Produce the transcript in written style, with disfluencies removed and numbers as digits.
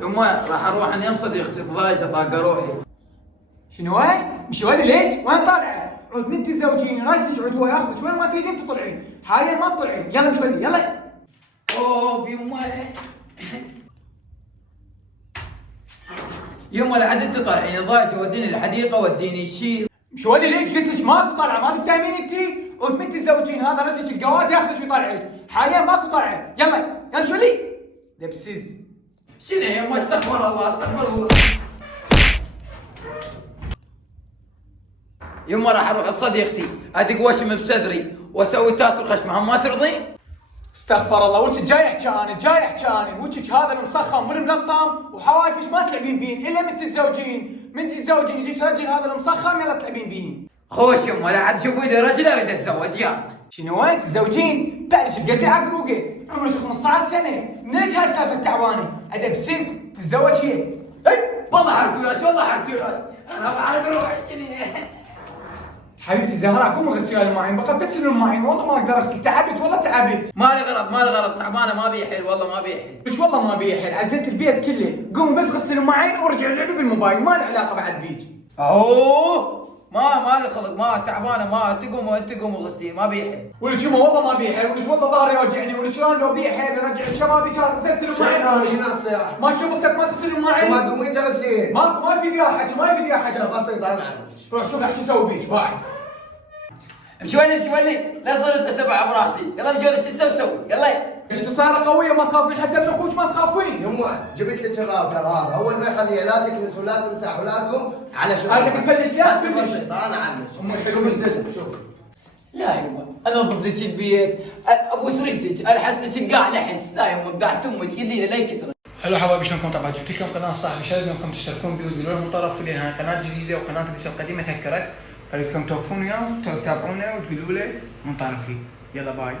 يما راح اروح انام صديقتي ضايجه طاقه روحي. شنو هاي؟ مش هذا ليش؟ وين طالعه؟ عود من تتزوجين راجل عود هو ياخذك وين ما تريدين تطلعين، حاليا ما تطلعين، يلا مشولي يلا. اوه يما يما لحد انت طالعين ضايجه وديني الحديقه وديني الشيء. شو هذا ليش؟ قلت لك ماكو طلعه ما تفتهمين انت؟ عود من تتزوجين هذا رزقك القواد ياخذك ويطلعك، حاليا ماكو طلعه، يلا يلا مشولي. دبسز. شنو يما استغفر الله استغفر الله. يما راح اروح لصديقتي ادق وشم بصدري واسوي تاتو الخشمه، هم ما ترضين؟ استغفر الله، وانت جاي احكي انا وجهك هذا المسخم والملطم وحوايجك ما تلعبين بين الا من تتزوجين، يجيك رجل هذا المسخم يلا تلعبين بين. خوش يما لا عاد شوفي لي رجل اريد اتزوج يلا. شنو وين تتزوجين؟ بعد ايش بقد عقروقه؟ عمرك 15 سنه، ليش هاي السالفه التعبانه؟ ادب سنس تتزوج هي. اي والله حركويات والله حركويات انا بعرف روحي شنو. حبيبتي زهراء قومي غسلي الماعين، بقى بس الماعين والله ما اقدر اغسل، تعبت والله تعبت. مالي غلط تعبانه ما بيحل والله ما بيحل. مش والله ما بيحل، عزلت البيت كله، قومي بس غسلي الماعين ورجعي لعبي بالموبايل، ما له علاقه بعد بيج. اوه مالي خلق ما تعبانه ما تقوم غسيل ما بيحل. ولك يما والله ما بيحل، ولك والله ظهري يوجعني، ولك شلون لو بيحل يرجع شبابي كان غسلت الماعين. شنو الصياح؟ ما شفتك ما تغسل الماعين؟ ما تقومين تغسلين؟ ما في ليها حكي ما في ليها حكي. بسيط انا عنك. روح شوف شو اسوي بيك باي. مشولي لا صرت اسبع براسي، يلا مشولي شو اسوي يلا. انت صايره قويه ما تخافين، حتى من اخوك ما تخافين. يما جبت لك الراوتر هذا اول ما يخليه لا تكنس ولا تمسح ولا تقوم على شغل. انا تفلش لا بس تفلش. بسيط انا عنك. حلو الزلم شوف. لا يما انا انظف لك البيت ابوس رجلك الحس لك قاع لحس. لا يما قاعد امك تقول لي لا يكسر. حلو حبايبي شلونكم؟ طبعا جبت لكم قناه صاحب شرف انكم تشتركون بي وتقولون المنطلق لانها قناه جديده وقناه لسه القديمه تهكرت، فبدكم توقفون وياه وتتابعونا وتقولوا له منطلق فيه. يلا باي.